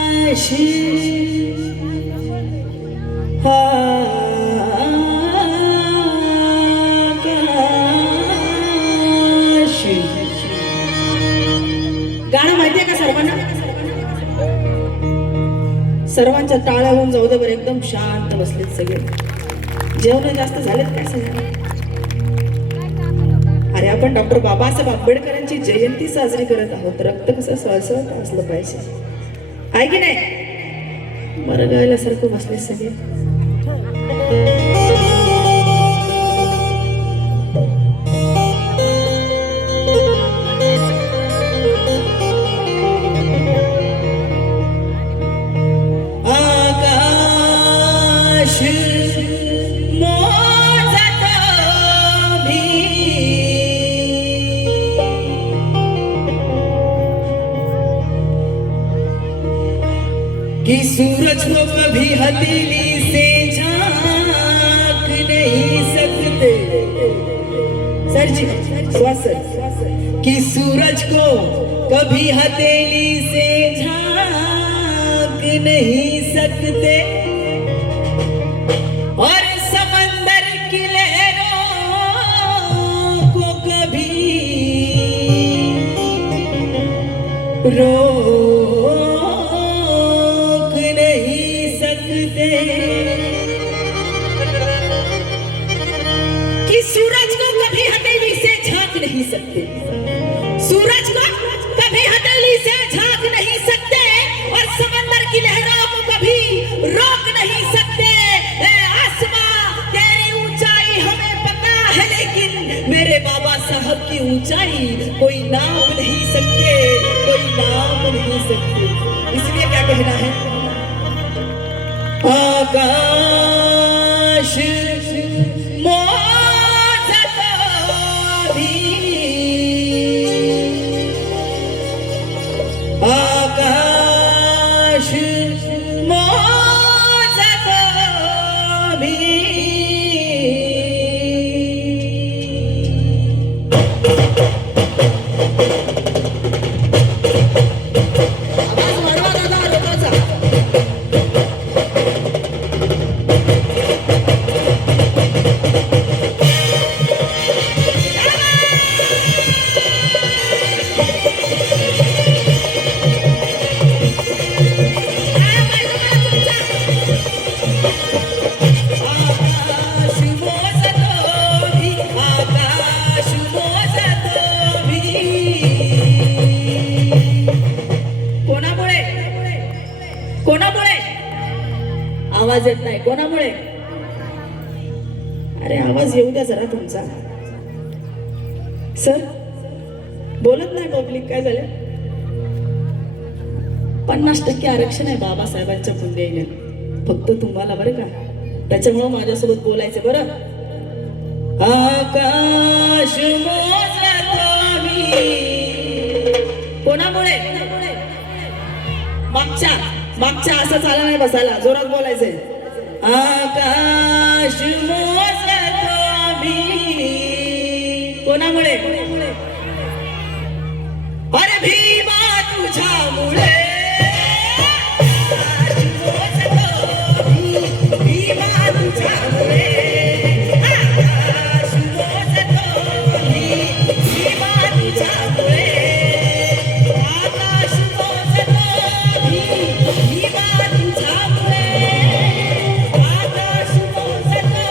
आकाशी गाणं माहितीये का सर्वांना? सर्वांच्या टाळ्या होऊन जाऊ दे बरं, एकदम शांत बसलेत सगळे. जेवण जास्त झालेत काय सगळे? अरे आपण डॉक्टर बाबासाहेब आंबेडकरांची जयंती साजरी करत आहोत. रक्त कसं सळसळत असलं पाहिजे, आहे की नाही? बरं गायल्यासारखं बसले सगळे. कि सूरज को कभी हथेली से झांक नहीं सकते. सर जी श्वास. कि सूरज को कभी हथेली से झांक नहीं सकते और समंदर की लहरों को कभी रोक नहीं सकते. कि सूरज को कभी हथेली से झांक नहीं सकते, सूरज को कभी हथेली से झांक नहीं सकते और समंदर की लहरों को कभी रोक नहीं सकते. आसमां तेरी ऊंचाई हमें पता है, लेकिन मेरे बाबा साहब की ऊंचाई कोई नाप नहीं सकते, कोई नाप नहीं सकते. इसलिए क्या कहना है? आकाश मोजता भी, आकाश मोजता भी. कोणामुळे आवाज येत नाही? कोणामुळे? अरे आवाज येऊ द्या जरा तुमचा. सर बोलत नाही पब्लिक, काय झालं? 50% आरक्षण आहे बाबासाहेबांच्या पुण्याईने, फक्त तुम्हाला बरं का. त्याच्यामुळे माझ्यासोबत बोलायचं बरं. आकाश मोजतो मी. कोणामुळे? मागच्या असं चाललं नाही, बसायला जोरात बोलायचंय. आकाश मोजतो मी. कोणामुळे? अरे भीमा तुझ्यामुळे. आकाश मोजतो मी, भीमा तुझ्यामुळे. आकाश मोजतो मी, भीमा तुझ्यामुळे. आकाश मोजतो मी, भीमा तुझ्यामुळे. आकाश मोजतो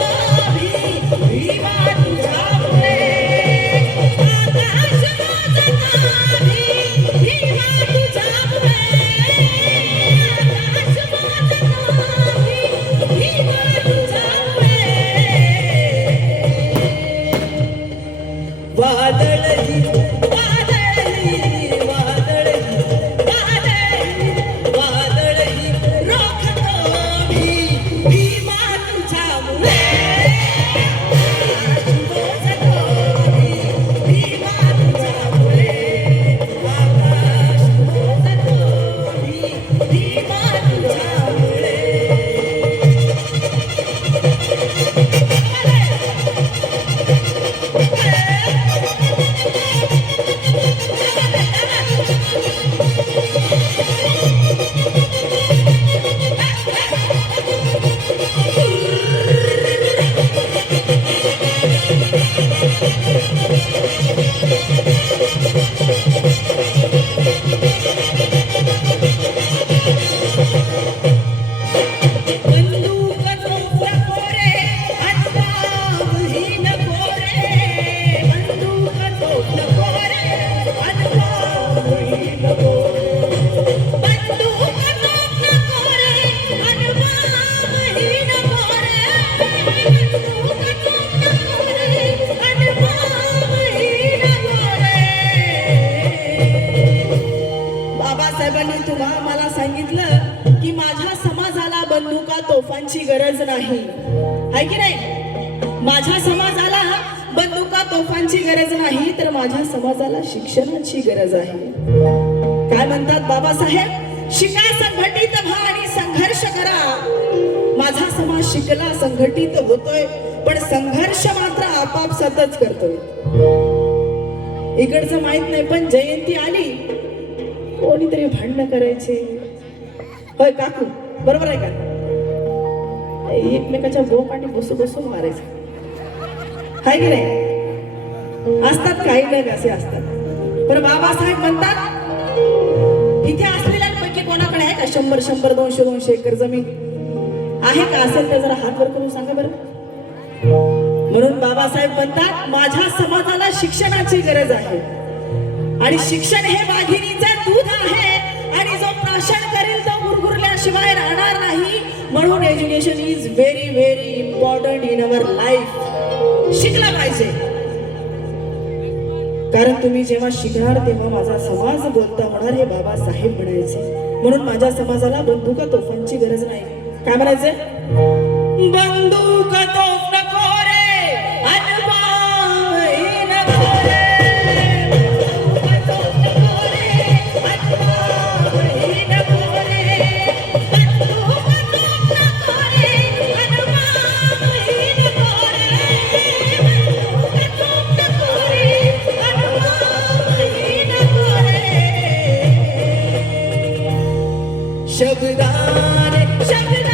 मला सांगितलं की माझ्या समाजाला बंदुका तोफांची गरज नाही, आहे की नाही? माझ्या समाजाला बंदुका तोफांची गरज नाही, तर माझ्या समाजाला शिक्षणाची गरज आहे. काय म्हणतात बाबासाहेब? शिका, संघटित व्हा आणि संघर्ष करा. माझा समाज शिकला, संघटित होतोय, पण संघर्ष मात्र आपापसातच करतोय. इकडचं माहित नाही, पण जयंती आली कोणीतरी भांडणं करायचे. होय काकू, बरोबर आहे का? एकमेकाच्या बोकांनी बसू बसून मारायचं, हाय की नाही? असतात काही लोक असे असतात. पण बाबासाहेब म्हणतात इथे असलेल्यांपैकी कोणाकडे आहे का 100, 200 एकर जमीन आहे का? असेल तर जरा हात वर करून सांगा बरं. म्हणून बाबासाहेब म्हणतात माझ्या समाजाला शिक्षणाची गरज आहे, आणि शिक्षण हे वाघिणीचे दूध आहे, आणि जो प्राशन करेल तो गुरगुरल्याशिवाय राहणार नाही. म्हणून education is very very important in our life. शिकला पाहिजे, कारण तुम्ही जेव्हा शिकणार तेव्हा माझा समाज बोलता होणार, हे बाबासाहेब म्हणायचे. म्हणून माझ्या समाजाला बंदुका तोफांची गरज नाही. काय म्हणायचे? बंदूक तोफ नको रे, अनबाई नको रे. बंदूक तोफ नको रे, अनबाई नको रे. बंदूक तोफ नको रे, अनबाई नको रे. बंदूक तोफ नको रे, अनबाई नको रे. शब्दाने शब्दाने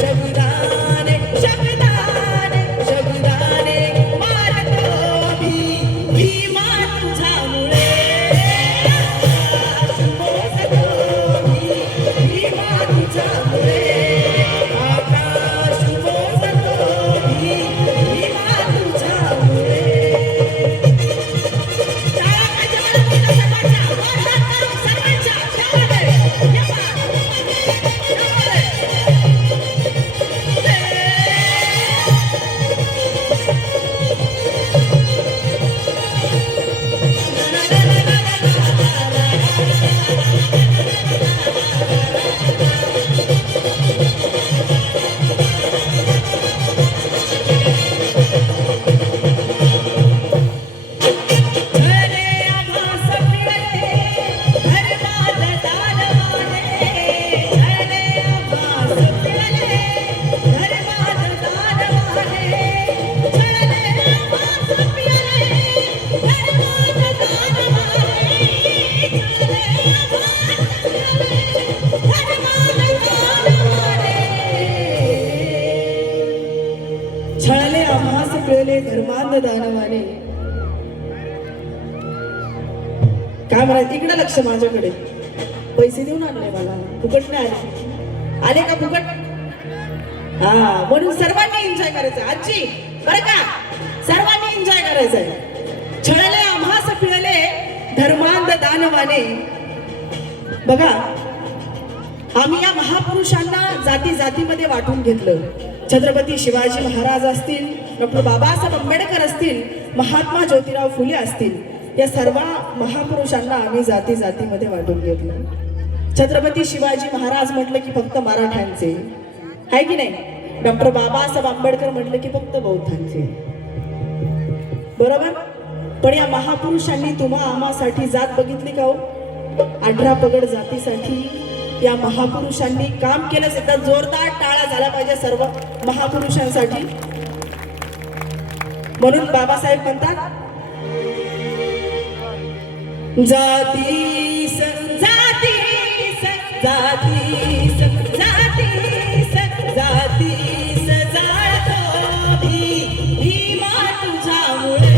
शब्दाने शब्दाने शब्दाने मारतो भीमा तुझ्यामुळे. मोजतो भीमा तुझ्यामुळे. आकाश मोजतो भीमा तुझ्यामुळे. छळले आम्हास पिळले धर्मांध दानवाने. काय म्हणायचं? इकडे लक्ष माझ्याकडे. पैसे देऊन आणले मला, फुकट नाही आले. आले का फुकट? हा, म्हणून सर्वांनी एन्जॉय करायचं. आजी बरं का, सर्वांनी एन्जॉय करायचंय. छळले आम्हास पिळले धर्मांध दानवाने. बघा, आम्ही या महापुरुषांना जाती जातीमध्ये वाटून घेतलं. छत्रपती शिवाजी महाराज असतील, डॉक्टर बाबासाहेब आंबेडकर असतील, महात्मा ज्योतिराव फुले असतील, या सर्व महापुरुषांना आम्ही जाती जातीमध्ये वाटून घेतलं. छत्रपती शिवाजी महाराज म्हटलं की फक्त मराठ्यांचे, आहे की नाही? डॉक्टर बाबासाहेब आंबेडकर म्हटलं की फक्त बौद्धांचे, बरोबर? पण या महापुरुषांनी तुम्हा आम्हासाठी जात बघितली का हो? 18 पगड जातीसाठी या महापुरुषांनी काम केलं. एकदा जोरदार टाळा झाला पाहिजे सर्व महापुरुषांसाठी. म्हणून बाबासाहेब म्हणतात जाती जाती जाती जाती जाती जाळतो भीमा तुझ्यामुळे.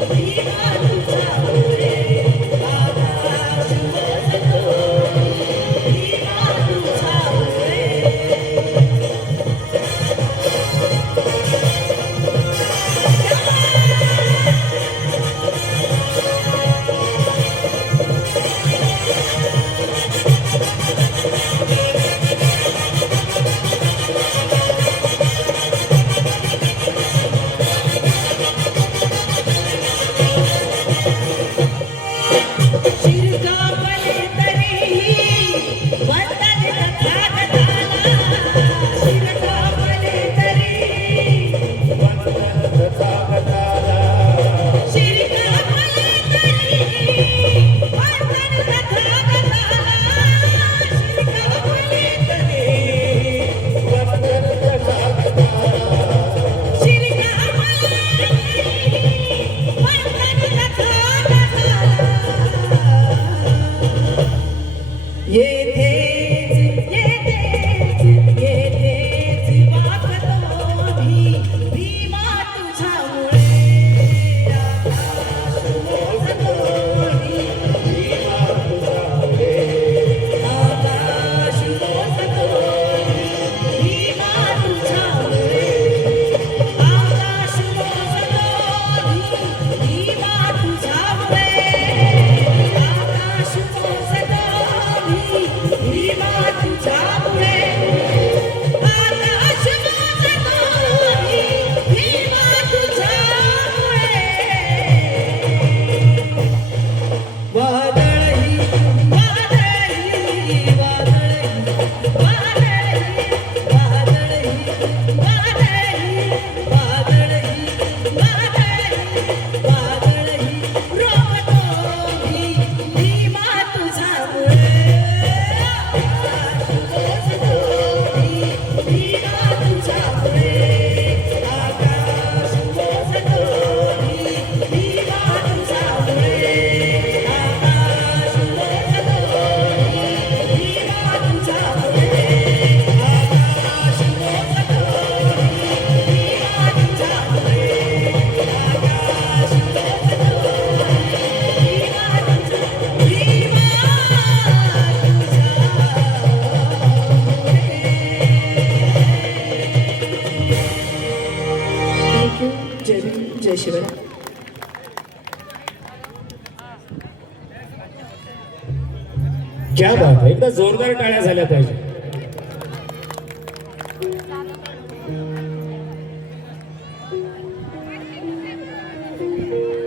भीमा तुझ्यामुळे. शिरकावले तरीही वंदन तथागताला शिरकावले तरीही वंदन तथागताला शिरकावले तरीही वंदन तथागताला शिरकावले तरीही वंदन तथागताला शिरकावले तरीही वंदन तथागताला येथेच वागतो भीमा तुझ्यामुळे आकाश मोजतो भीमा तुझ्यामुळे आकाश मोजतो भीमा तुझ्यामुळे आकाश मोजतो भीमा तुझ्यामुळे आकाश मोजतो भीमा तुझ्यामुळे आकाश मोजतो भीमा तुझ्यामुळे वादळही वादळही वादळही वादळही वादळही वादळही वादळही वादळही वादळही रोवतो भीमा तुझ्यामुळे आकाश मोजतो भीमा तुझ्यामुळे आकाश मोजतो भीमा तुझ्यामुळे आकाश मोजतो भीमा तुझ्यामुळे आकाश मोजतो भीमा तुझ्यामुळे आकाश मोजतो थँक यू. जय भीम, जय शिवराय. क्या बात आहे. एकदा जोरदार टाळ्या झाल्या पाहिजे.